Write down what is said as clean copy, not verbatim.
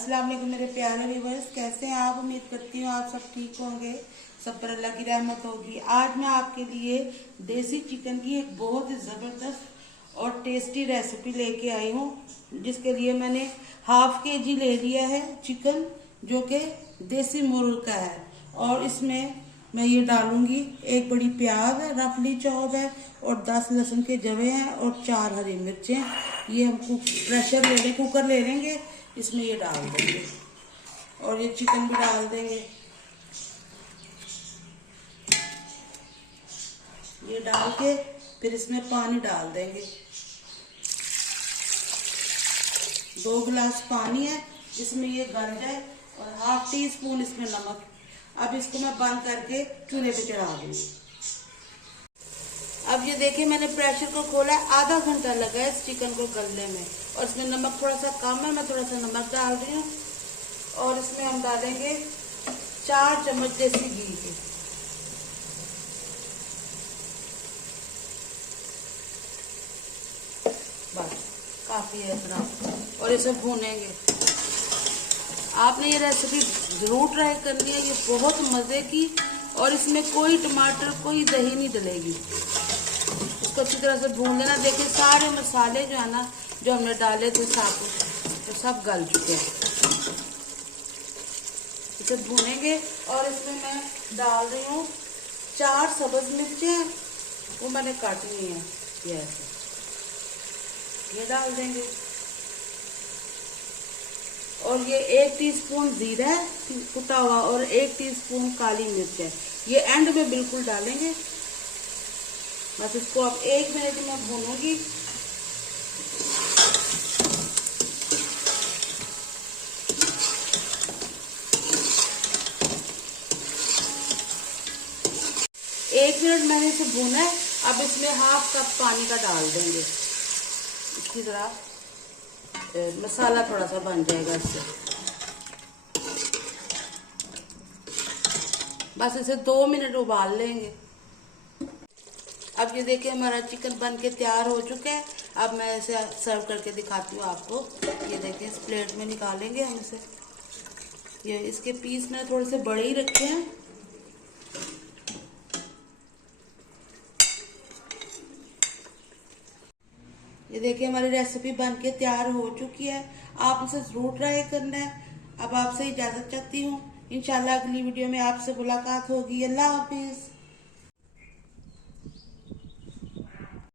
अस्सलाम वालेकुम मेरे प्यारे व्यूवर्स, कैसे हैं आप। उम्मीद करती हूँ आप सब ठीक होंगे, सब पर अल्लाह की रहमत होगी। आज मैं आपके लिए देसी चिकन की एक बहुत ही ज़बरदस्त और टेस्टी रेसिपी लेके आई हूँ, जिसके लिए मैंने हाफ केजी ले लिया है चिकन, जो कि देसी मुर्ग का है। और इसमें मैं ये डालूंगी, एक बड़ी प्याज है रफली चॉप है, और 10 लहसुन के जवे हैं, और 4 हरी मिर्चें। ये हम कुकर ले लेंगे, इसमें ये डाल देंगे और ये चिकन भी डाल देंगे। ये डाल के फिर इसमें पानी डाल देंगे। 2 गिलास पानी है, जिसमें ये गल जाए, और ½ टीस्पून इसमें नमक। अब इसको मैं बंद करके चूल्हे पे चढ़ा दूंगी। अब ये देखिए, मैंने प्रेशर को खोला है, आधा घंटा लगा है इस चिकन को गलने में, और इसमें नमक थोड़ा सा कम है, मैं थोड़ा सा नमक डाल रही हूँ। और इसमें हम डालेंगे 4 चम्मच देसी घी के। बस काफी है इतना, और इसे भूनेंगे। आपने ये रेसिपी जरूर ट्राई करनी है, ये बहुत मजे की, और इसमें कोई टमाटर कोई दही नहीं डलेगी। इसको अच्छी तरह से भून लेना। देखिए सारे मसाले जो है ना, जो हमने डाले थे साबुत, तो सब गल चुके हैं। इसे भूनेंगे, और इसमें मैं डाल रही हूँ 4 सब्ज मिर्चें, वो मैंने काटनी है, ये ऐसे ये डाल देंगे। और ये 1 टीस्पून जीरा है कुटा हुआ, और 1 टीस्पून काली मिर्च है, ये एंड में बिल्कुल डालेंगे। बस इसको अब 1 मिनट में भूनूंगी। एक मिनट मैंने इसे भूना है। अब इसमें ½ कप पानी का डाल देंगे। इसकी तरह मसाला थोड़ा सा बन जाएगा इससे। बस इसे 2 मिनट उबाल लेंगे। अब ये देखिए, हमारा चिकन बन के तैयार हो चुका है। अब मैं इसे सर्व करके दिखाती हूँ आपको। ये देखिए, इस प्लेट में निकालेंगे हम इसे। ये इसके पीस मैंने थोड़े से बड़े ही रखे हैं। ये देखिए, हमारी रेसिपी बन के तैयार हो चुकी है। आप इसे जरूर ट्राई करना है। अब आपसे इजाजत चाहती हूँ। इंशाल्लाह अगली वीडियो में आपसे मुलाकात होगी। अल्लाह हाफिज।